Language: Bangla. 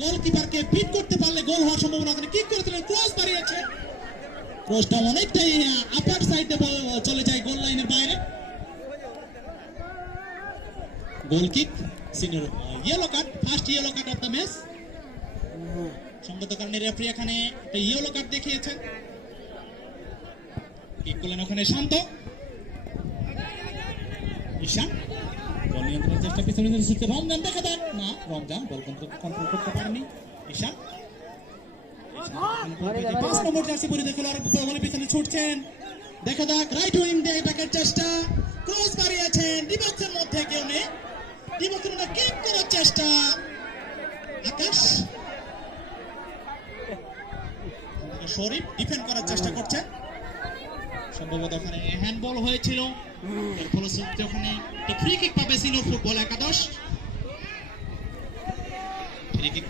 গোলকিপারকে বিট করতে পারলে গোল হওয়ার সম্ভাবনা আছে। কিক করে দিলেন, ক্রস বাড়িয়েছে, ক্রসটা অনেকটাই আপার সাইডে চলে যায় গোল লাইনের বাইরে। গোল kick, senior yellow card, first yellow card of the match. সঙ্গত কারণে রেফারি এখানে একটা ইয়েলো কার্ড দেখিয়েছেন। কিক করলেন ওখানে শান্ত, ঈশান বল নিয়ন্ত্রণের চেষ্টা, পিছনে ছুটতে রমজান, দেখা দেন না, রমজান বল কন্ট্রোল করতে পারেনি। ঈশান 5 নম্বর জার্সি পরিধান করে বলের পিছনে ছুটছেন, দেখা যাক রাইট উইং দিয়ে ব্যাকের চেষ্টা, ক্রস বাড়িয়েছেন, ডিবক্সের মধ্যে কেউ নেই, ডিবক্সের মধ্যে কিক করার চেষ্টা, আকাশ শরীফ ডিফেন্ড করার চেষ্টা করছেন, সম্ভবত ওখানে হ্যান্ডবল হয়েছিল, ফলশ্রুতিতে ওখানে ফ্রি কিক পাবে সিনিয়র ফুটবল একাদশ। Free kick